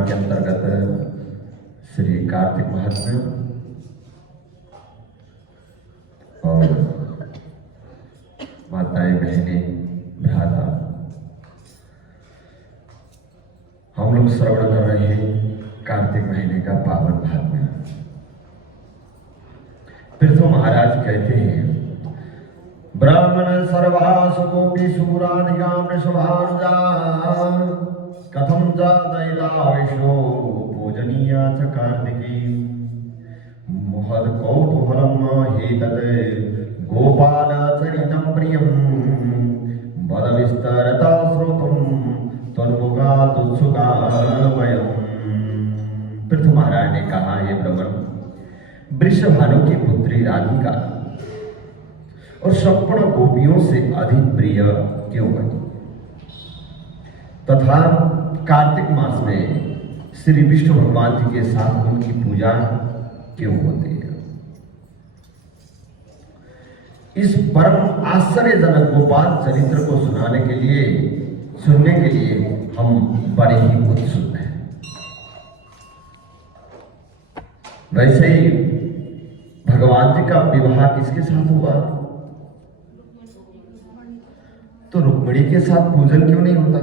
पुराण के अंतर्गत श्री कार्तिक महात्म्य और माताएं, बहनें, भ्राता, हम लोग श्रवण कर रहे हैं कार्तिक महीने का पावन महात्म्य। पृथु महाराज कहते हैं, ब्राह्मण सर्वासुकोपि सूराधिकां वृषभानुजा कथं जातैलाविशो पूजनीया च कार्तिकी महद कौतूहलं हेतत् गोपालचरितं प्रियं वद विस्तरता श्रोतुं त्वन्मुखात् उत्सुकामयम्। पृथु महाराज ने कहा, हे ब्राह्मण, वृषभानु की पुत्री राधिका और संपूर्ण गोपियों से अधिक प्रिय क्यों बनी तथा कार्तिक मास में श्री विष्णु भगवान जी के साथ उनकी पूजा क्यों होती है। इस परम आश्चर्यजनक गोपाल चरित्र को सुनने के लिए हम बड़े ही उत्सुक हैं। वैसे ही भगवान जी का विवाह किसके साथ हुआ? तो रुक्मिणी के साथ पूजन क्यों नहीं होता?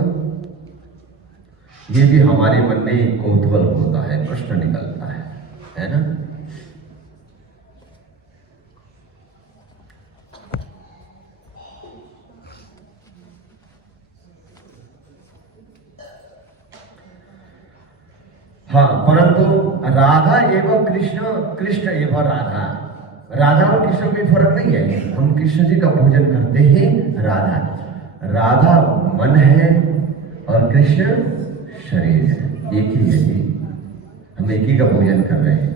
ये भी हमारे मन में एक कौतूहल होता है, प्रश्न निकलता है ना? हाँ, परंतु राधा एवं कृष्ण, कृष्ण एवं राधा, राधा और कृष्ण में फर्क नहीं है। हम कृष्ण जी का पूजन करते हैं, राधा मन है और कृष्ण शरीर है, एक ही है जी। हम एक ही का पूजन कर रहे हैं।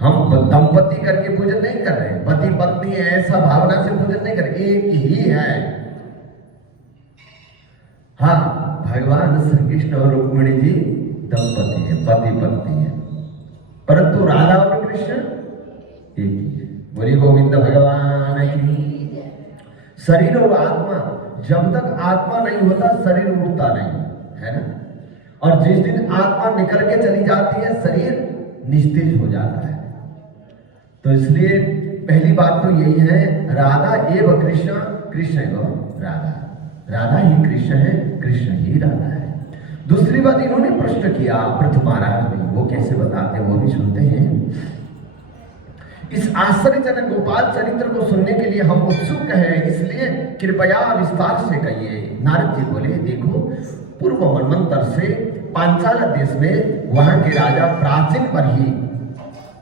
हम दंपति करके पूजन नहीं कर रहे हैं, पति पत्नी ऐसा भावना से पूजन नहीं कर रहे, एक ही है। हाँ, भगवान श्री कृष्ण और रुक्मिणी जी दंपति है, पति पत्नी है, परंतु राधा और कृष्ण एक ही है। बोलिए गोविंद भगवान की। शरीर और आत्मा, जब तक आत्मा नहीं होता शरीर उठता नहीं है ना। और जिस दिन आत्मा निकल के चली जाती है शरीर निस्तेज हो जाता है। तो इसलिए पहली बात तो यही है, राधा एवं कृष्ण, कृष्ण एवं राधा, राधा ही कृष्ण है, कृष्ण ही राधा है। दूसरी बात इन्होंने प्रश्न किया पृथु महाराज ने, वो कैसे बताते हैं वो भी सुनते हैं। इस आश्चर्यजनक गोपाल चरित्र को सुनने के लिए हम उत्सुक हैं, इसलिए कृपया विस्तार से कहिए। नारद जी बोले, देखो, पूर्व मनवंतर से पांचाल देश में वहां के राजा प्राचीन बरही,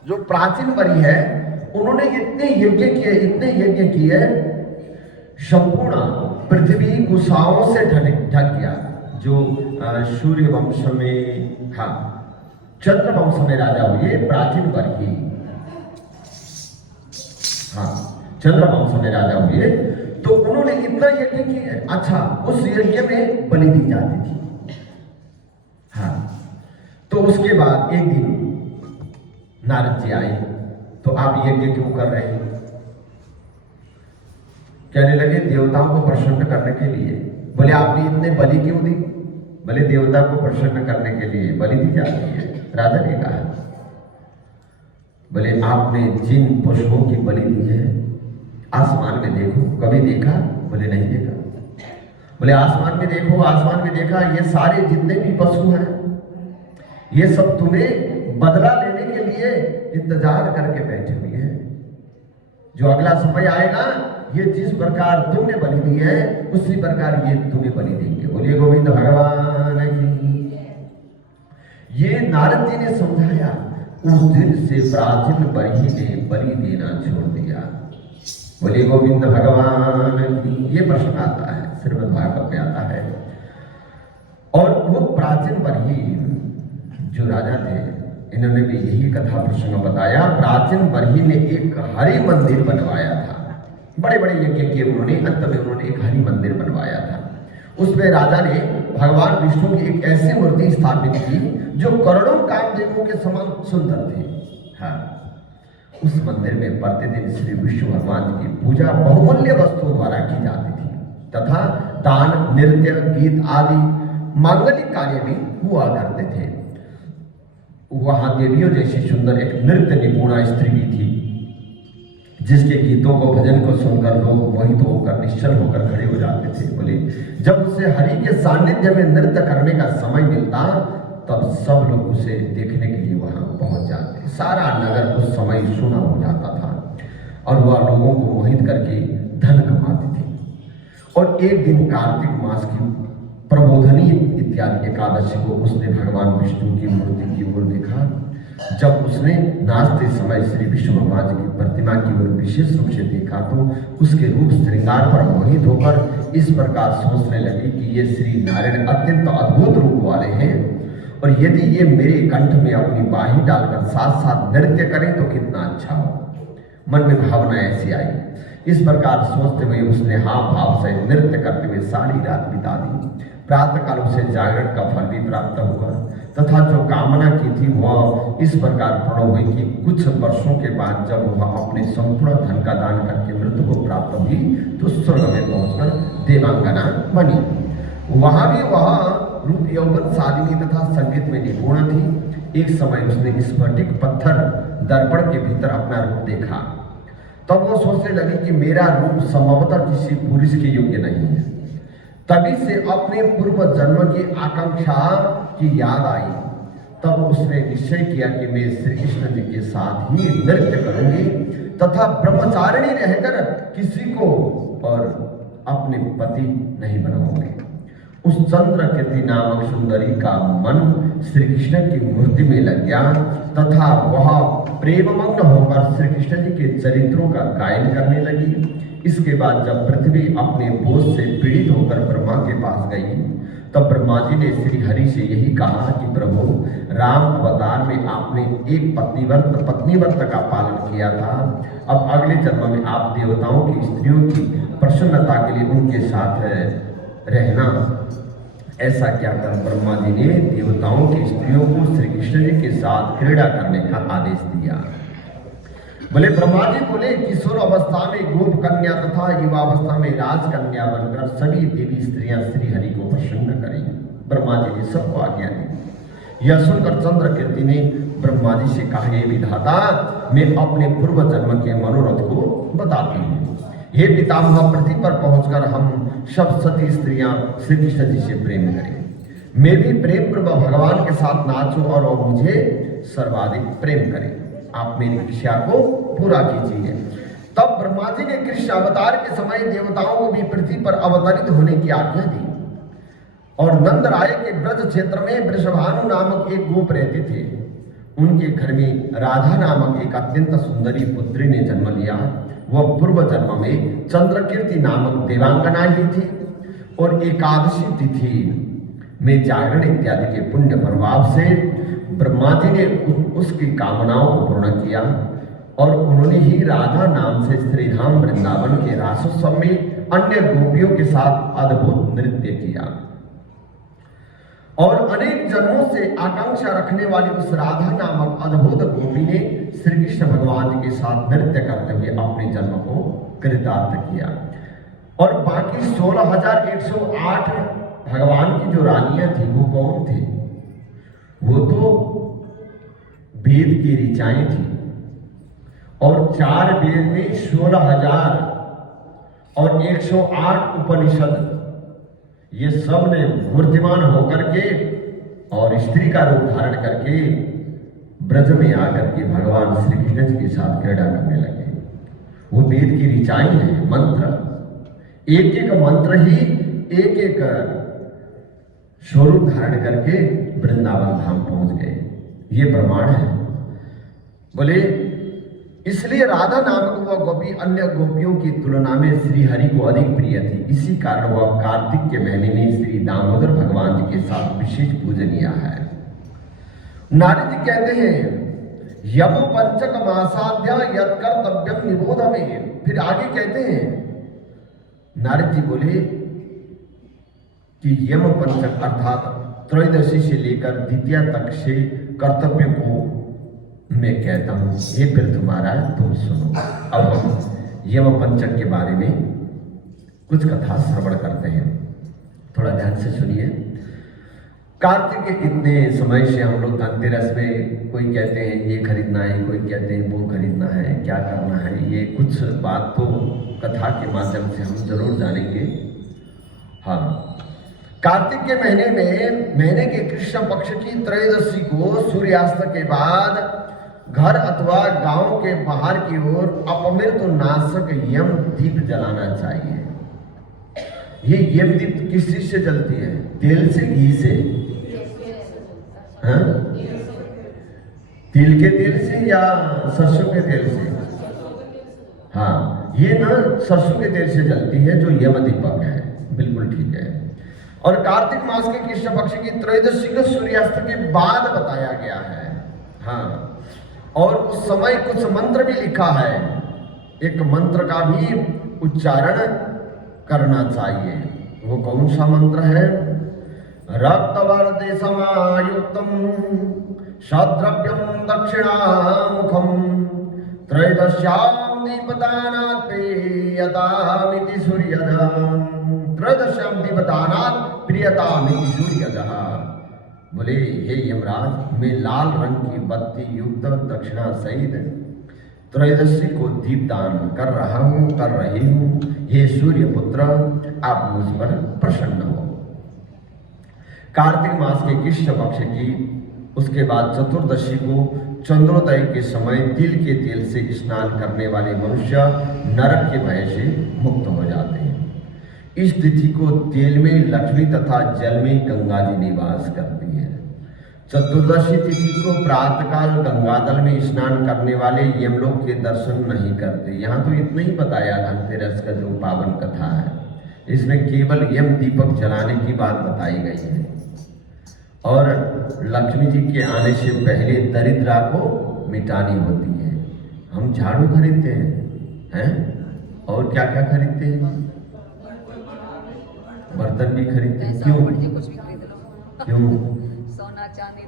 जो प्राचीन बरही है, उन्होंने इतने यज्ञ किए, संपूर्ण पृथ्वी गुस्साओं से ढक गया। जो सूर्य वंश में, हाँ, चंद्र वंश में राजा हुए प्राचीन बरही, हाँ, चंद्र वंश में राजा हुए, तो उन्होंने इतना यज्ञ किया। अच्छा, उस यज्ञ में बलि दी जाती थी। हाँ, तो उसके बाद एक दिन नारद जी आए, तो आप यज्ञ क्यों कर रहे हैं? कहने लगे, देवताओं को प्रसन्न करने के लिए। बोले, आपने इतने बलि क्यों दी? बोले, देवता को प्रसन्न करने के लिए बलि दी जाती है। राजा ने कहा, बोले, आपने जिन पशुओं की बलि दी है आसमान में देखो, कभी देखा? बोले, नहीं देखा। बोले, आसमान में देखो, आसमान में देखा, ये सारे जितने भी पशु हैं ये सब तुम्हें बदला लेने के लिए इंतजार करके बैठे हुए हैं। जो अगला समय आएगा, ये जिस प्रकार तुमने बलि दी है उसी प्रकार ये तुम्हें बलि देंगे। बोलिए गोविंद भगवान की। ये नारद जी ने समझाया। उस दिन से प्राचीन बरही ने बलि देना छोड़ दिया। बोलिए गोविंद भगवान की। ये प्रश्न आता है, श्रीमद् भागवत में आता है। और वो प्राचीन बरही जो राजा थे, इन्होंने भी यही कथा प्रसंग बताया। प्राचीन बरही ने एक हरि मंदिर बनवाया था। बड़े बड़े यज्ञ किए उन्होंने, अंत में उन्होंने एक हरि मंदिर बनवाया था। उसमें राजा ने भगवान विष्णु की एक ऐसी मूर्ति स्थापित की जो करोड़ों कामदेवों के समान सुंदर थे। हाँ, उस मंदिर में प्रतिदिन श्री विष्णु भगवान की पूजा बहुमूल्य वस्तुओं द्वारा की जाती थी तथा दान, नृत्य, गीत आदि मांगलिक कार्य भी हुआ करते थे। वहां देवियों जैसी सुंदर एक नृत्य निपुणा स्त्री भी थी, जिसके गीतों को भजन को सुनकर लोग मोहित होकर निश्चल होकर खड़े हो जाते थे। बोले जब उसे हरि के सानिध्य में नृत्य करने का समय मिलता तब सब लोग उसे देखने के लिए वहां पहुंच जाते। सारा नगर उस समय सुना हो जाता था और वह लोगों को मोहित करके धन कमाती थी। और एक दिन कार्तिक मास की प्रबोधनी इत्यादि एकादशी को उसने भगवान विष्णु की मूर्ति की ओर देखा। जब उसने नाचते समय श्री विष्णु भगवान जी की प्रतिमा की ओर विशेष रूप से देखा तो उसके रूप श्रृंगार पर मोहित होकर इस प्रकार सोचने लगी कि ये श्री नारायण अत्यंत अद्भुत रूप वाले हैं और यदि ये मेरे कंठ में अपनी बाही डालकर साथ साथ नृत्य करें तो कितना अच्छा हो। मन में भावना ऐसी आई। इस प्रकार सोचते हुए उसने हाव भाव से नृत्य करते हुए सारी रात बिता दी। प्रातःकाल उसे जागरण का फल भी प्राप्त हुआ तथा जो कामना की थी वह इस प्रकार पूर्ण हुई कि कुछ वर्षों के बाद जब वह अपने संपूर्ण धन का दान करके मृत्यु को प्राप्त हुई तो स्वर्ग में पहुंचकर देवांगना बनी। वहां भी वह रूप यौवन शालिनी तथा संगीत में निपुण थी। एक समय उसने स्फटिक पत्थर दर्पण के भीतर अपना रूप देखा। तब वो सोचने लगी कि मेरा रूप संभवतः किसी पुरुष के योग्य नहीं है। तभी से अपने पूर्व जन्म की आकांक्षा की याद आई। तब उसने निश्चय किया कि मैं श्री कृष्ण जी के साथ ही नृत्य करूंगी तथा ब्रह्मचारिणी रहकर किसी को और अपने पति नहीं बनाऊंगी। उस चंद्रकीर्ति नामक सुंदरी का मन श्री कृष्ण की मूर्ति में लग गया तथा वह प्रेममग्न होकर श्री कृष्ण जी के चरित्रों का गायन करने लगी। इसके बाद जब पृथ्वी अपने बोझ से पीड़ित होकर ब्रह्मा के पास गई तब ब्रह्मा जी ने श्री हरि से यही कहा कि प्रभु राम अवतार में आपने एक पत्नीव्रत का पालन किया था। अब अगले जन्म में आप देवताओं की स्त्रियों की प्रसन्नता के लिए उनके साथ रहना। ऐसा क्या कर ब्रह्मा जी ने देवताओं की स्त्रियों को श्री कृष्ण जी के साथ क्रीड़ा करने का आदेश दिया। बोले ब्रह्मा जी बोले किशोर अवस्था में गोप कन्या तथा युवावस्था में राजकन्या बनकर सभी देवी स्त्रियां श्री हरि को प्रसन्न करें। ब्रह्मा जी ने सबको आज्ञा दी। यह सुनकर चंद्रकीर्ति ने ब्रह्मा जी से कहा, हे विधाता मैं अपने पूर्व जन्म के मनोरथ को बताती हूँ। हे पितामह पृथ्वी पर पहुंचकर हम सब सती स्त्रियां श्री कृष्ण जी से प्रेम करें। मैं भी प्रेम पूर्वक भगवान के साथ नाचूं और वो मुझे सर्वाधिक प्रेम करें। आप मेरी इच्छा को पूरा कीजिए। तब ब्रह्मा जी ने कृष्ण अवतार के समय देवताओं को भी पृथ्वी पर अवतरित होने की आज्ञा दी और नंद राय के ब्रज क्षेत्र में वृषभानु नामक एक गोप रहते थे। उनके घर में राधा नामक एक अत्यंत सुंदरी पुत्री ने जन्म लिया। वह पूर्व जन्म में चंद्रकीर्ति नामक देवांगना ही थी और एकादशी तिथि में जागरण इत्यादि के पुण्य प्रभाव से ब्रह्मा जी ने उसकी कामनाओं को पूर्ण किया और उन्होंने ही राधा नाम से श्रीधाम वृंदावन के रासोत्सव में अन्य गोपियों के साथ अद्भुत नृत्य किया। और अनेक जन्मों से आकांक्षा रखने वाली उस राधा नामक अद्भुत गोपी ने श्री कृष्ण भगवान जी के साथ नृत्य करते हुए अपने जन्म को कृतार्थ किया। और बाकी 16,108 भगवान की जो रानियां थी वो कौन थे? वो तो वेद की ऋचाएं थी और 4 वेद में 16,000 और 108 उपनिषद, ये सब ने मूर्तिमान होकर के और स्त्री का रूप धारण करके ब्रज में आकर के भगवान श्री कृष्ण जी के साथ क्रीड़ा करने लगे। वो वेद की ऋचाएं हैं, मंत्र, एक एक मंत्र ही एक एक स्वरूप धारण करके वृंदावन धाम पहुंच गए। ये प्रमाण है। बोले इसलिए राधा नामक वह गोपी अन्य गोपियों की तुलना में श्री हरि को अधिक प्रिय थी। इसी कारण वह कार्तिक के महीने में श्री दामोदर भगवान जी के साथ विशेष पूजनीय है। नारद जी कहते हैं यम पंचक मासाध्या यत् कर्तव्यम निबोध में। फिर आगे कहते हैं नारद जी बोले कि यम पंचक अर्थात त्रयोदशी से लेकर द्वितीया तक से कर्तव्य को मैं कहता हूं, ये फिर तुम्हारा तुम सुनो। अब हम यम पंचक के बारे में कुछ कथा श्रवण करते हैं, थोड़ा ध्यान से सुनिए। कार्तिक के इतने समय से हम लोग धनतेरस में कोई कहते हैं ये खरीदना है, कोई कहते हैं वो खरीदना है, क्या करना है, ये कुछ बात तो कथा के माध्यम से हम जरूर जानेंगे। हाँ, कार्तिक के महीने में महीने के कृष्ण पक्ष की त्रयोदशी को सूर्यास्त के बाद घर अथवा गांव के बाहर की ओर अपमृत नाशक यम दीप जलाना चाहिए। ये यम दीप किस चीज से जलती है? तेल से, घी से? हाँ? तिल के तेल से या सरसों के तेल से? हाँ, ये ना सरसों के तेल से जलती है जो यम दीपक है। बिल्कुल ठीक है। और कार्तिक मास के कृष्ण पक्ष की त्रयोदशी को सूर्यास्त के बाद बताया गया है। हाँ, और उस समय कुछ मंत्र भी लिखा है, एक मंत्र का भी उच्चारण करना चाहिए। वो कौन सा मंत्र है? रक्तवर्ते समायुक्तम सद्रव्यम दक्षिणामुखम त्रयोदश्याम दीपदानात् प्रियतामिति सूर्यदान। त्रयोदश्याम दीपदानात् प्रियतामिति सूर्यदः। बोले हे यमराज, मैं लाल रंग की बत्ती युक्त दक्षिणा सहित त्रयोदशी को दीपदान कर रहा हूँ, कर रही हूँ। हे सूर्य पुत्र, आप मुझ पर प्रसन्न हो। कार्तिक मास के कृष्ण पक्ष की उसके बाद चतुर्दशी को चंद्रोदय के समय तिल के तेल से स्नान करने वाले मनुष्य नरक के भय से मुक्त हो जाते हैं। इस तिथि को तेल में लक्ष्मी तथा जल में गंगा जी निवास करती है। चतुर्दशी तिथि को प्रातःकाल गंगाजल में स्नान करने वाले यमलोक के दर्शन नहीं करते। यहाँ तो इतना ही बताया धनतेरस का जो पावन कथा है, इसमें केवल यम दीपक जलाने की बात बताई गई है। और लक्ष्मी जी के आने से पहले दरिद्रा को मिटानी होती है। हम झाड़ू खरीदते हैं, और क्या क्या खरीदते हैं? बर्तन भी खरीदते हैं। क्यों? क्यों? सोना चांदी।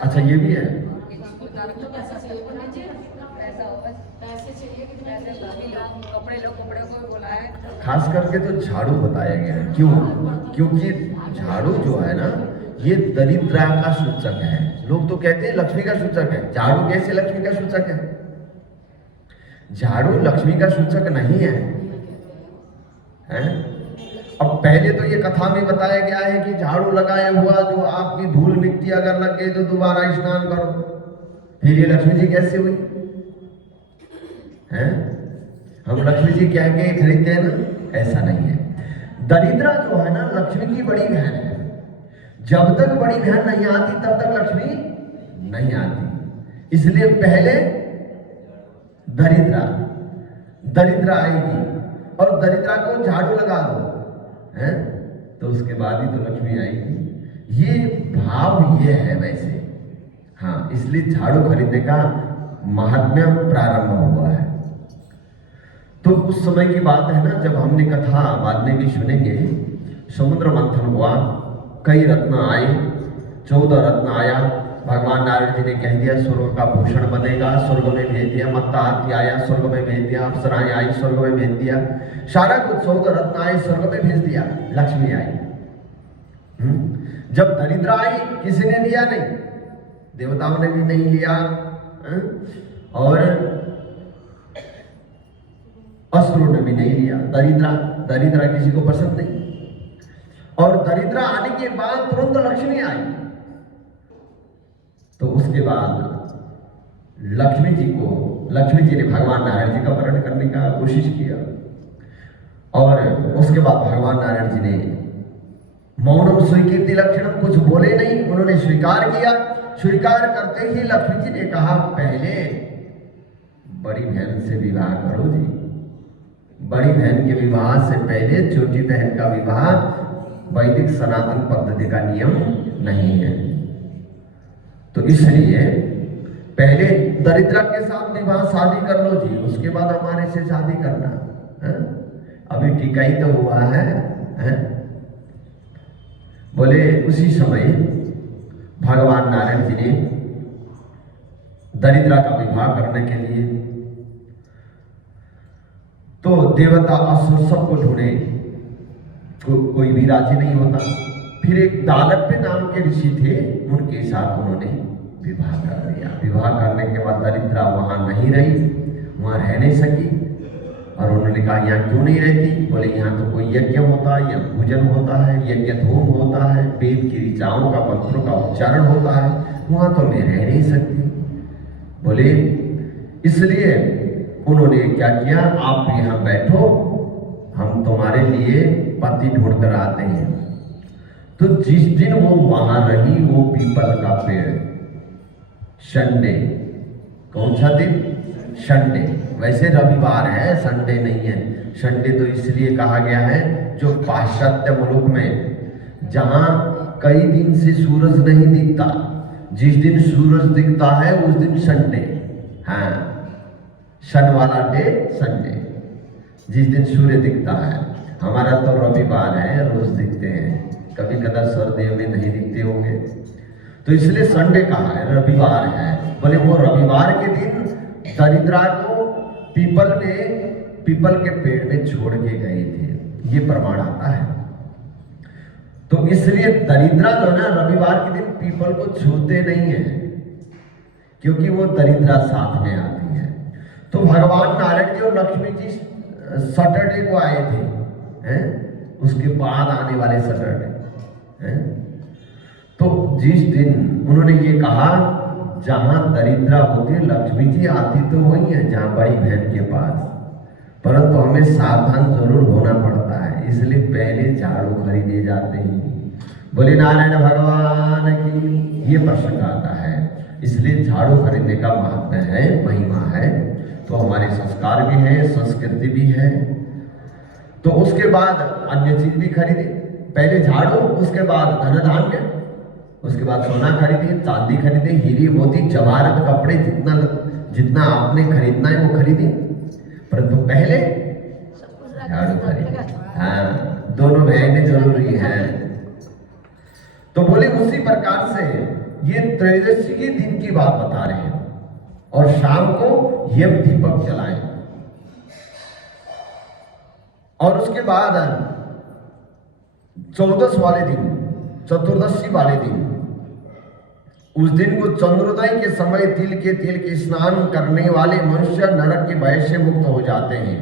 अच्छा, ये भी है। कपड़े को बुलाए। खास करके तो झाड़ू बताया गया है। क्यों? क्योंकि झाड़ू जो है ना, ये दरिद्रा का सूचक है। लोग तो कहते हैं लक्ष्मी का सूचक है। झाड़ू कैसे लक्ष्मी का सूचक है? झाड़ू लक्ष्मी का सूचक नहीं है, हैं? अब पहले तो ये कथा में बताया गया है कि झाड़ू लगाया हुआ जो आपकी धूल मिट्टी अगर लग गई तो दोबारा स्नान करो। फिर ये लक्ष्मी जी कैसे हुई? हैं? हम लक्ष्मी जी क्या के खरीदते हैं ना, ऐसा नहीं है। दरिद्रा जो है ना, लक्ष्मी की बड़ी बहन है। जब तक बड़ी बहन नहीं आती तब तक लक्ष्मी नहीं आती। इसलिए पहले दरिद्रा आएगी और दरिद्रा को झाड़ू लगा दो, हैं? तो उसके बाद ही तो लक्ष्मी आएगी। ये भाव ये है वैसे। हाँ, इसलिए झाड़ू खरीदने का महात्म्य प्रारंभ हुआ है। तो उस समय की बात है ना, जब हमने कथा बाद में भी सुनेंगे, समुद्र मंथन हुआ, कई रत्न आए, 14 रत्न आया। भगवान नारायण जी ने कह दिया स्वर्ग का भूषण बनेगा, स्वर्ग में भेज दिया। मत्ता हाथी आया, स्वर्ग में भेज दिया। अप्सराएं आई, स्वर्ग में भेज दिया। सारा कुछ 14 रत्न आए, स्वर्ग में भेज दिया। लक्ष्मी आई। जब दरिद्रा आई, किसी ने लिया नहीं, देवताओं ने भी नहीं लिया, और असुरों ने भी नहीं लिया। दरिद्रा किसी को पसंद नहीं। और दरिद्रा आने के बाद तुरंत लक्ष्मी आई। तो उसके बाद लक्ष्मी जी ने भगवान नारायण जी का वर्ण करने का कोशिश किया। और उसके बाद भगवान नारायण जी ने मौनम स्वीकृति लक्षणम, कुछ बोले नहीं, उन्होंने स्वीकार किया। स्वीकार करते ही लक्ष्मी जी ने कहा, पहले बड़ी बहन से विवाह करो जी। बड़ी बहन के विवाह से पहले छोटी बहन का विवाह वैदिक सनातन पद्धति का नियम नहीं है। तो इसलिए पहले दरिद्रा के साथ विवाह शादी कर लो जी, उसके बाद हमारे से शादी करना है? अभी टीका ही तो हुआ है? बोले उसी समय भगवान नारायण जी ने दरिद्रा का विवाह करने के लिए तो देवता असुर सबको ढूंढे, कोई भी राजी नहीं होता। फिर एक दालभ्य नाम के ऋषि थे, उनके साथ उन्होंने विवाह कर लिया। विवाह करने के बाद दरिद्रा वहां नहीं रही, वहां रह नहीं सकी। और उन्होंने कहा यहाँ क्यों नहीं रहती? बोले यहाँ तो कोई यज्ञ होता है, यहाँ पूजन होता है, यज्ञ होम होता है, वेद की ऋचाओं का मंत्रों का उच्चारण होता है, वहां तो मैं रह नहीं सकती। बोले इसलिए उन्होंने क्या किया, आप यहाँ बैठो, हम तुम्हारे लिए पति ढूंढ कर आते हैं। तो जिस दिन वो वहां रही, वो पीपल का पेड़, संडे, कौन सा दिन? संडे। वैसे रविवार है, संडे नहीं है। संडे तो इसलिए कहा गया है, जो पाश्चात्य मुल्क में जहां कई दिन से सूरज नहीं दिखता, जिस दिन सूरज दिखता है उस दिन संडे। हाँ, शन वाला डे संडे, जिस दिन सूर्य दिखता है। हमारा तो रविवार है, रोज दिखते हैं, कभी कदा सर्दियों में नहीं दिखते होंगे, तो इसलिए संडे कहा है, रविवार है। बोले वो रविवार के दिन दरिद्रा को पीपल के पेड़ में छोड़ के गए थे, ये प्रमाण आता है। तो इसलिए दरिद्रा जो है ना, रविवार के दिन पीपल को छूते नहीं है, क्योंकि वो दरिद्रा साथ में आती है। तो भगवान नारायण जी और लक्ष्मी जी सैटरडे को आए थे, हैं? उसके बाद आने वाले सैटरडे, हैं? तो जिस दिन उन्होंने ये कहा, जहां दरिद्रा होती है लक्ष्मी जी आती तो वही है, जहां बड़ी बहन के पास, परंतु हमें सावधान जरूर होना पड़ता है, इसलिए पहले झाड़ू खरीदे जाते हैं। बोले नारायण भगवान की, ये प्रश्न आता है, इसलिए झाड़ू खरीदने का महत्व है, महिमा है। तो हमारे संस्कार भी है, संस्कृति भी है। तो उसके बाद अन्य चीज भी खरीदे, पहले झाड़ू, उसके बाद धन धान्य, उसके बाद सोना खरीदे, चांदी खरीदे, हीरे मोती जवाहरात कपड़े, जितना आपने खरीदना है वो खरीदे, परंतु पहले झाड़ू खरीदे। हाँ, दोनों बहनें जरूरी हैं। तो बोले उसी प्रकार से ये त्रयोदशी के दिन की बात बता रहे हैं, और शाम को यम दीपक जलाएं, और उसके बाद 14 वाले दिन, चतुर्दशी वाले दिन, उस दिन को चंद्रोदय के समय तिल के स्नान करने वाले मनुष्य नरक के भय से मुक्त हो जाते हैं।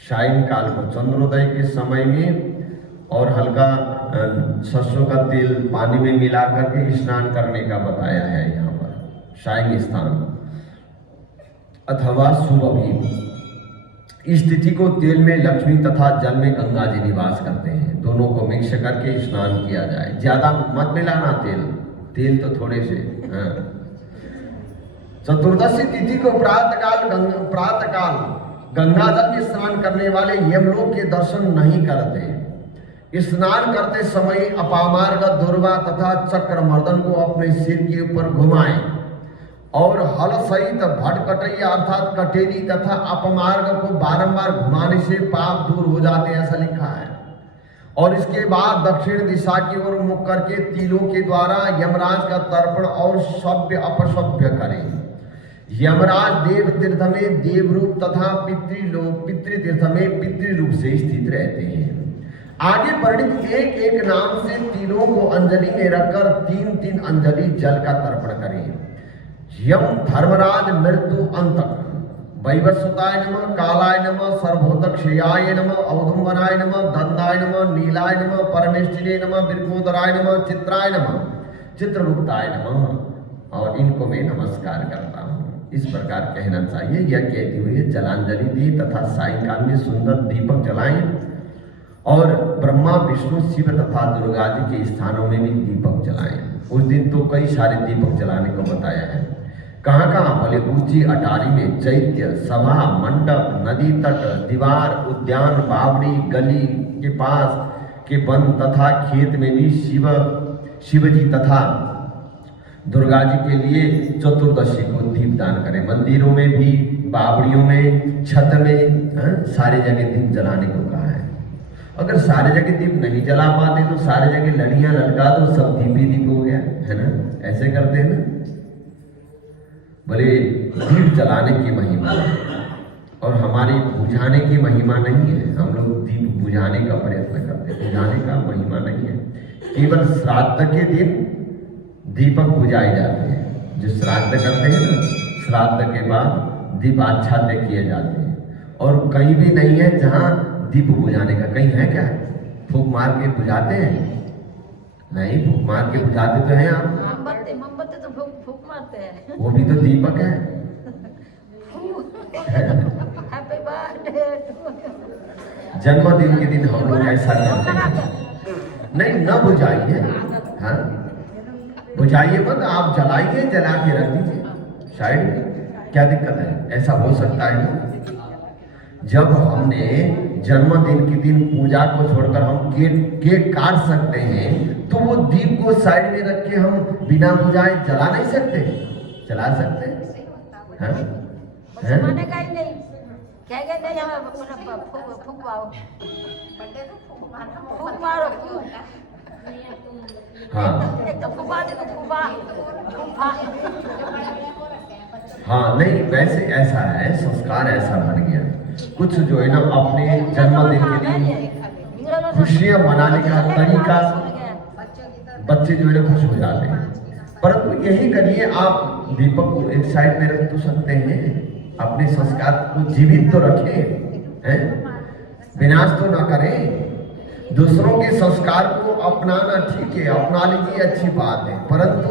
सायंकाल को चंद्रोदय के समय में और हल्का सरसों का तेल पानी में मिला करके स्नान करने का बताया है यहाँ पर, सायं स्नान अथवा सुबह भी। इस तिथि को तेल में लक्ष्मी तथा जल में गंगा जी निवास करते हैं, दोनों को मिक्स करके स्नान किया जाए। ज्यादा मत मिलाना तेल तो थोड़े से। हाँ। चतुर्दशी तिथि को प्रातःकाल गंगा जल में स्नान करने वाले यमलोक के दर्शन नहीं करते। स्नान करते समय अपामार्ग, दुर्वा तथा चक्रमर्दन को अपने सिर के ऊपर घुमाएं और हल सहित भटकटई अर्थात कटेरी तथा अपमार्ग को बारंबार घुमाने से पाप दूर हो जाते हैं, ऐसा लिखा है। और इसके बाद दक्षिण दिशा की ओर मुख करके तीलों के द्वारा यमराज का तर्पण और सभ्य अपसभ्य करें। यमराज देव तीर्थ में देव रूप तथा पितृ तीर्थ में पितृ रूप से स्थित रहते हैं। आगे वर्णित एक एक नाम से तीनों को अंजलि में रखकर 3-3 अंजलि जल का तर्पण करें। यम धर्मराज मृत्यु अंतक, वैवस्वताय नमः, कालाय नमः, सर्वभूतक्षयाय नमः, औदुम्बराय नमः, दंडाय नमः, नीलाय नमः, परमेष्टिने नमः, बिरकोदराय नमः, चित्राय नमः, चित्रगुप्ताय नमः, और इनको मैं नमस्कार करता हूँ। इस प्रकार कहना चाहिए। यह कहते हुए जलांजलि दी तथा सायंकाल में सुंदर दीपक जलाएं और ब्रह्मा, विष्णु, शिव तथा दुर्गा जी के स्थानों में भी दीपक जलाएं। उस दिन तो कई सारे दीपक जलाने को बताया है। कहाँ कहाँ? बोले ऊंची अटारी में, चैत्य, सभा, मंडप, नदी तट, दीवार, उद्यान, बावड़ी, गली के पास के वन तथा खेत में भी शिव जी तथा दुर्गा जी के लिए चतुर्दशी को दीप दान करें। मंदिरों में भी, बावड़ियों में, छत में, सारे जगह दीप जलाने को कहा है। अगर सारे जगह दीप नहीं जला पाते तो सारे जगह लड़ियां लटका दो, सब दीप ही दीप हो गया, है ना? ऐसे करते हैं ना। बोले दीप जलाने की महिमा और हमारी बुझाने की महिमा नहीं है, हम लोग दीप बुझाने का प्रयत्न करते हैं, बुझाने का महिमा नहीं है। केवल श्राद्ध के दिन दीपक बुझाए जाते हैं, जो श्राद्ध करते हैं ना, श्राद्ध के बाद दीप आच्छाद्य किए जाते हैं। और कहीं भी नहीं है जहाँ दीप बुझाने का, कहीं है क्या? फूंक मार के बुझाते हैं? नहीं, फूंक मार के बुझाते तो हैं आप, मोमबत्ती तो फूंक मारते हैं, वो भी तो दीपक है। हैप्पी बर्थडे जन्मदिन के दिन हम लोग ऐसा करते हैं, नहीं न बुझाइए, हाँ बुझाइए मत, आप जलाइए, जला के रख दीजिए साइड में, क्या दिक्कत है? ऐसा हो सकता है ना? जब हमने जन्मदिन के दिन पूजा को छोड़कर हम केक काट सकते हैं, तो वो दीप को साइड में रख के हम बिना बुझाए जला नहीं सकते? जला सकते हैं? मानेगा ही नहीं, कहेगा नहीं हमें फूंकवाओ, फूंक मारो, हाँ एक तो फूंका दे तो फूंका। हाँ, नहीं वैसे ऐसा है, संस्कार ऐसा बन गया, कुछ जो है ना अपने जन्मदिन के दिन खुशियां मनाने का तरीका, बच्चे जो है ना खुश हो जाते हैं। परंतु यही करिए, आप दीपक को एक साइड में रख तो सकते हैं, अपने संस्कार को जीवित तो रखें, हैं? विनाश तो ना करें। दूसरों के संस्कार को अपनाना ठीक है, अपना लीजिए, अच्छी बात है, परंतु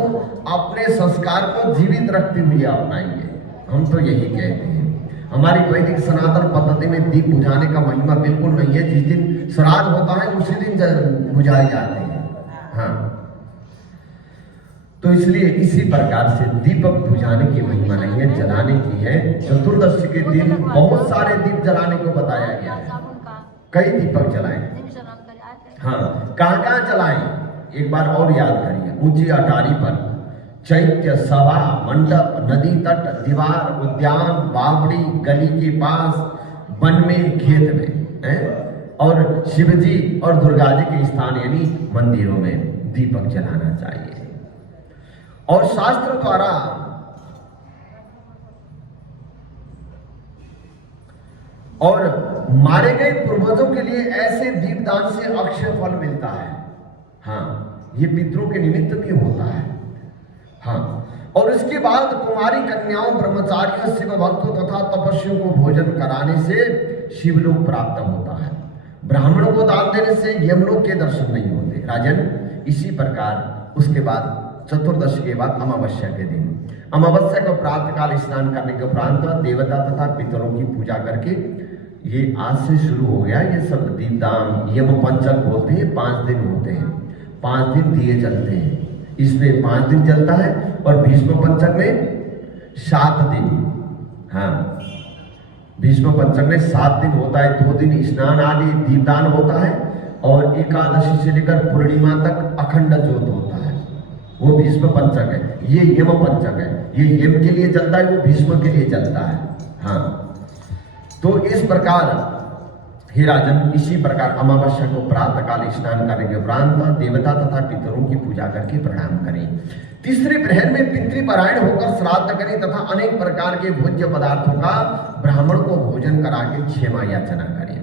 अपने संस्कार को जीवित रखते हुए अपनाइए। हम तो यही कहते हैं। हमारी वैदिक सनातन पद्धति में दीप बुझाने का महिमा बिल्कुल नहीं है। जिस दिन श्राद्ध होता है उसी दिन बुझाए जाते हैं, हाँ। तो इसलिए इसी प्रकार से दीपक बुझाने की महिमा नहीं है, जलाने की है। चतुर्दशी के दिन बहुत सारे दीप जलाने को बताया गया है, कई दीपक जलाएं। हाँ, कहाँ जलाएं? एक बार और याद करिए, ऊंची अटारी पर, चैत्य, सभा, मंडप, नदी तट, दीवार, उद्यान, बावड़ी, गली के पास, वन में, खेत में, हैं? और शिवजी और दुर्गा जी के स्थान यानी मंदिरों में दीपक जलाना चाहिए। और शास्त्र द्वारा और मारे गए पूर्वजों के लिए ऐसे दीपदान से अक्षय फल मिलता है। हाँ, ये पितरों के निमित्त भी होता है। हाँ, और इसके बाद कुमारी कन्याओं, ब्रह्मचारियों, शिव भक्तों तथा तपस्वियों को भोजन कराने से शिवलोक प्राप्त होता है। ब्राह्मणों को दान देने से यमलोक के दर्शन नहीं होते राजन। इसी प्रकार उसके बाद चतुर्दशी के बाद अमावस्या के दिन, अमावस्या को प्रातः काल स्नान करने के उपरांत देवता तथा पितरों की पूजा करके, ये आज से शुरू हो गया ये सब दीपदान। यम पंचक बोलते हैं, 5 दिन होते हैं, 5 दिन दिए जलते हैं। इसमें 5 दिन चलता है और भीष्म पंचक में 7 दिन। हाँ, भीष्म पंचक में 7 दिन होता है, 2 दिन स्नान आदि दीपदान होता है और एकादशी से लेकर पूर्णिमा तक अखंड ज्योत होता है, वो भीष्म पंचक है। ये यम पंचक है, ये यम के लिए चलता है, वो भीष्म के लिए चलता है। हाँ, तो इस प्रकार हे राजन, इसी प्रकार अमावस्या को प्रातः काल स्नान करने के उपरांत देवता तथा पितरों की पूजा करके प्रणाम करें। तीसरे प्रहर में पितृपरायण होकर श्राद्ध करें तथा अनेक प्रकार के भोज्य पदार्थों का ब्राह्मण को भोजन करा के क्षमा याचना करें।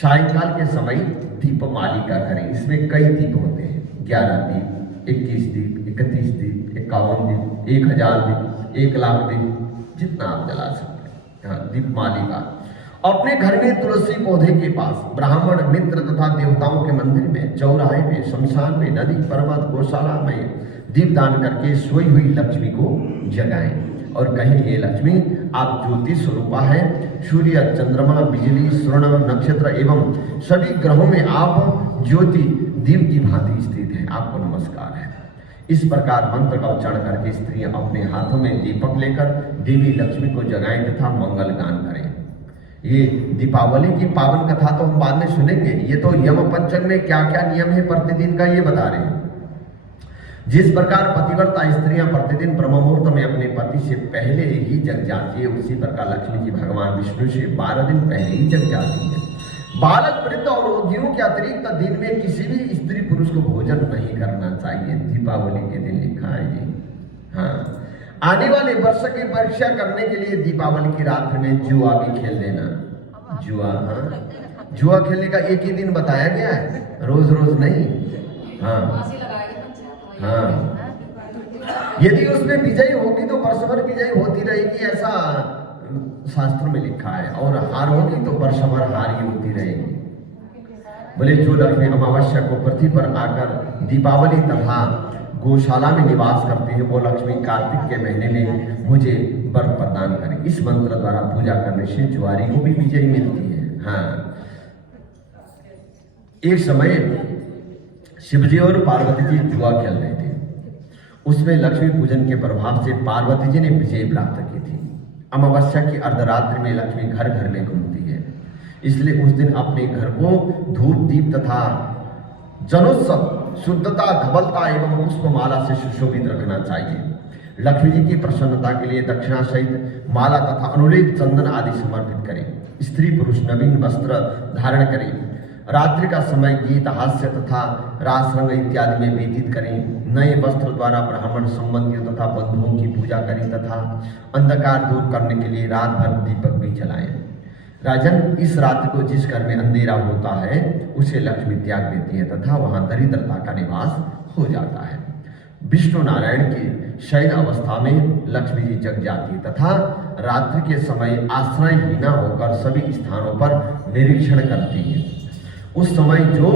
सायंकाल के समय दीपमालिका करें। इसमें कई दीप होते हैं, 11 दीप, 21 दीप, 31 दीप, 51 दीप, 1000 दीप, 1 लाख दीप, जितना आप जला सकते हैं। हाँ, दीपमालिका। अपने घर में तुलसी पौधे के पास, ब्राह्मण मित्र तथा देवताओं के मंदिर में, चौराहे में, शमशान में, नदी, पर्वत, गौशाला में दीपदान करके सोई हुई लक्ष्मी को जगाएं और कहें, ये लक्ष्मी आप ज्योति स्वरूपा है। सूर्य, चंद्रमा, बिजली, स्वर्ण, नक्षत्र एवं सभी ग्रहों में आप ज्योति दीप की भांति स्थित है, आपको नमस्कार है। इस प्रकार मंत्र का उच्चारण करके स्त्रियां अपने हाथों में दीपक लेकर देवी लक्ष्मी को जगाएं तथा मंगल गान करें। ये दीपावली की पावन कथा तो हम बाद में सुनेंगे, ये तो यम पंचक में क्या क्या नियम है प्रतिदिन का ये बता रहे हैं। जिस प्रकार पतिव्रता स्त्रियां प्रतिदिन ब्रह्म मुहूर्त में अपने पति से पहले ही जग जाती है, उसी प्रकार लक्ष्मी जी भगवान विष्णु से 12 दिन पहले ही जग जाती है। बालक, वृद्ध और रोगियों के अतिरिक्त दिन में किसी भी स्त्री पुरुष को भोजन नहीं करना चाहिए। दीपावली के दिन लिखा है जी। हाँ, आने वाले वर्ष की परीक्षा करने के लिए दीपावली की रात्रि में जुआ भी खेल लेना। जुआ, हाँ, जुआ खेलने का एक ही दिन बताया गया है, रोज रोज नहीं। हाँ हाँ, यदि उसमें विजयी होगी तो वर्ष भर विजयी होती रहेगी, ऐसा शास्त्र में लिखा है, और हार होगी तो वर्ष भर हार ही होती रहेगी। बोले जो लक्ष्मी अमावस्या को पृथ्वी पर आकर दीपावली तथा गौशाला में निवास करते हैं, वो लक्ष्मी कार्तिक के महीने में मुझे वर प्रदान करें। इस मंत्र द्वारा पूजा करने से जुआरी को भी विजय मिलती है। हाँ, एक समय शिवजी और पार्वती जी जुआ खेल रहे थे। उसमें लक्ष्मी पूजन के प्रभाव से पार्वती जी ने विजय प्राप्त की थी। अमावस्या की अर्धरात्रि में लक्ष्मी घर घर में घूमती है, इसलिए उस दिन अपने घर को धूप दीप तथा जनोत्सव, शुद्धता, धवलता एवं पुष्पमाला से सुशोभित रखना चाहिए। लक्ष्मी जी की प्रसन्नता के लिए दक्षिणा सहित माला तथा अनुलेप, चंदन आदि समर्पित करें। स्त्री पुरुष नवीन वस्त्र धारण करें। रात्रि का समय गीत, हास्य तथा रास रंग इत्यादि में व्यतीत करें। नए वस्त्र द्वारा ब्राह्मण संबंधियों तथा बंधुओं की पूजा करें तथा अंधकार दूर करने के लिए रात भर दीपक भी जलाएं। राजन, इस रात्रि को जिस घर में अंधेरा होता है उसे लक्ष्मी त्याग देती है तथा वहां दरिद्रता का निवास हो जाता है। विष्णु नारायण की शयन अवस्था में लक्ष्मी जी जग जाती है तथा रात्रि के समय आश्रयहीना होकर सभी स्थानों पर निरीक्षण करती है। उस समय जो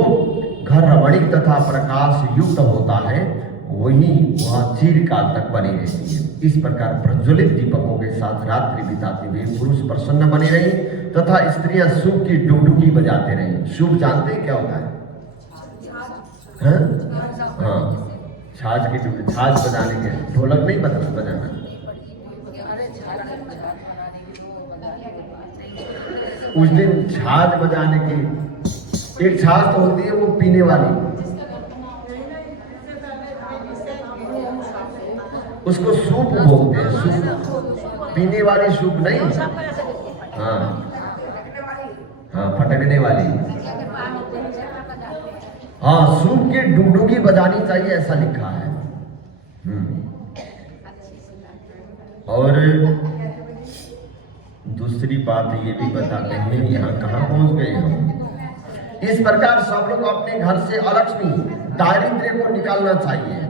घर रमणीक तथा प्रकाश युक्त होता है वही वह चिरकाल तक बनी रहती है। इस प्रकार प्रज्वलित दीपकों के साथ रात्रि बिताते हुए पुरुष प्रसन्न बने रहे तथा स्त्रियां शुभ की डुगडुगी बजाते रहे। शुभ जानते हैं क्या होता है? हाँ, छाछ की डुगडुगी, छाछ बजाने के, ढोलक नहीं बजाना। उस दिन छाछ बजाने की, एक छाछ तो होती है वो पीने वाली, उसको सूप बोलते हैं। सूप पीने वाली, सूप नहीं। हाँ हाँ, फटकने वाली। हाँ, सूप की डुगडुगी बजानी चाहिए, ऐसा लिखा है। और दूसरी बात ये भी बताते हैं, यहाँ कहाँ पहुंच गए हम। इस प्रकार सब लोग अपने घर से अलक्ष्मी, दारिद्र्य को निकालना चाहिए।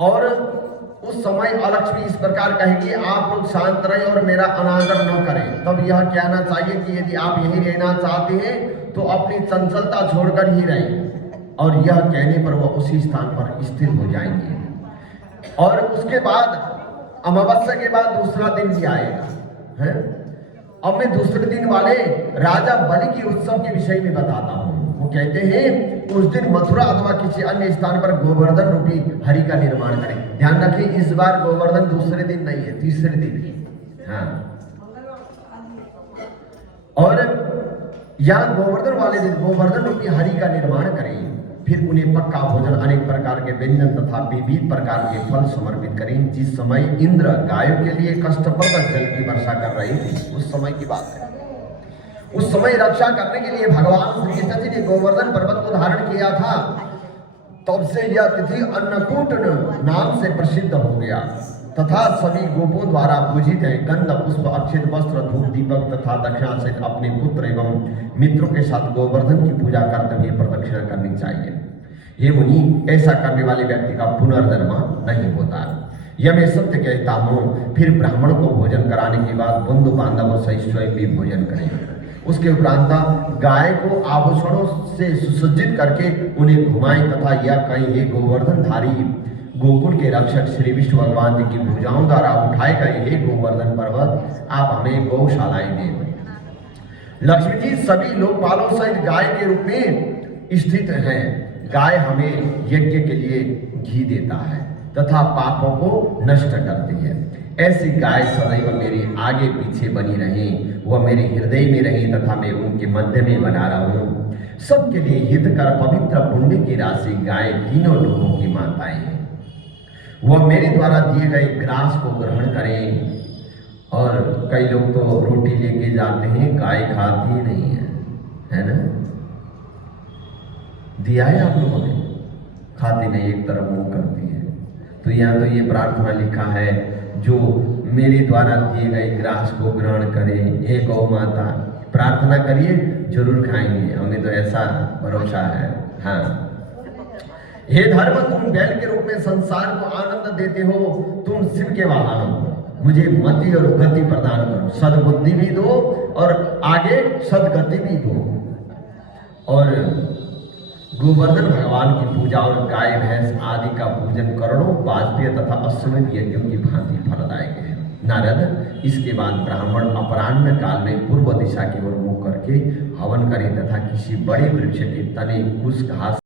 और उस समय अलक्ष्मी इस प्रकार कहेगी, आप लोग शांत रहें और मेरा अनादर न करें। तब यह कहना चाहिए कि यदि आप यही रहना चाहते हैं तो अपनी चंचलता छोड़कर ही रहें। और यह कहने पर वह उसी स्थान पर स्थिर हो जाएंगे। और उसके बाद अमावस्या के बाद दूसरा दिन भी आएगा है। अब मैं दूसरे दिन वाले राजा बलि के उत्सव के विषय में बताता हूँ। वो कहते हैं उस दिन मथुरा अथवा किसी अन्य स्थान पर गोवर्धन रूपी हरि का निर्माण करें। ध्यान रखिए, इस बार गोवर्धन दूसरे दिन नहीं है, तीसरे दिन। हाँ, और यहाँ गोवर्धन वाले दिन गोवर्धन रूपी हरि का निर्माण करें। फिर उन्हें पक्का भोजन, अनेक प्रकार के व्यंजन तथा विविध प्रकार के फल समर्पित करें। जिस समय इंद्र गायों के लिए कष्टप्रद जल की वर्षा कर रहे थे, उस समय की बात है। उस समय रक्षा करने के लिए भगवान श्री कृष्ण जी ने गोवर्धन पर्वत को धारण किया था। तब से यह तिथि अन्नकूट नाम से प्रसिद्ध हो गया तथा सभी गोपों द्वारा पूजित है। गंध, पुष्प, अक्षत, वस्त्र, धूप, दीपक तथा दक्षिणा सहित अपने पुत्र एवं मित्रों के साथ गोवर्धन की पूजा करते हुए प्रदक्षिणा करनी चाहिए। हे मुनि, ऐसा करने वाले व्यक्ति का पुनर्जन्म नहीं होता। यह मैं सत्य कहता हूँ। फिर ब्राह्मण को भोजन कराने के बाद बंधु बांधव सहित स्वयं भी भोजन करें। उसके उपरांत गाय को आभूषणों से सुसज्जित करके उन्हें घुमाएं तथा यह कहीं हे गोवर्धनधारी गोकुल के रक्षक श्री विष्णु भगवान जी की भुजाओं द्वारा उठाए गए हे गोवर्धन पर्वत, आप हमें गौशालाएं दें। लक्ष्मी जी सभी लोकपालों सहित गाय के रूप में स्थित हैं। गाय हमें यज्ञ के लिए घी देता है तथा पापों को नष्ट करती है। ऐसी गाय सदैव मेरे आगे पीछे बनी रहे, वह मेरे हृदय में रहे तथा मैं उनके मध्य में बना रहूं। सबके लिए हितकर पवित्र पुण्य की राशि गाय तीनों लोगों की माताएं हैं। वह मेरे द्वारा दिए गए ग्रास को ग्रहण करें। और कई लोग तो रोटी लेके जाते हैं, गाय खाती ही नहीं है ना? दिया है आप लोगों ने? खाती नहीं, एक तरफ मुंह करती है। तो यहाँ तो ये प्रार्थना लिखा है, जो मेरे द्वारा दिए गए ग्रास को ग्रहण करें। हे गौ माता, प्रार्थना करिए, जरूर खाएंगे, हमें तो ऐसा भरोसा है। हाँ, हे धर्म, तुम बैल के रूप में संसार को आनंद देते हो, तुम शिव के वाहन हो, मुझे मति और गति प्रदान करो, सद्बुद्धि भी दो और आगे सदगति भी दो। और गोवर्धन भगवान की पूजा और गाय भैंस आदि का पूजन करोड़ों वाजपेय तथा अश्वमेध यज्ञों की भांति फलदायक है। नारद, इसके बाद ब्राह्मण अपराह्न काल में पूर्व दिशा की ओर मुख करके हवन करें तथा किसी बड़े वृक्ष के तने कुछ घास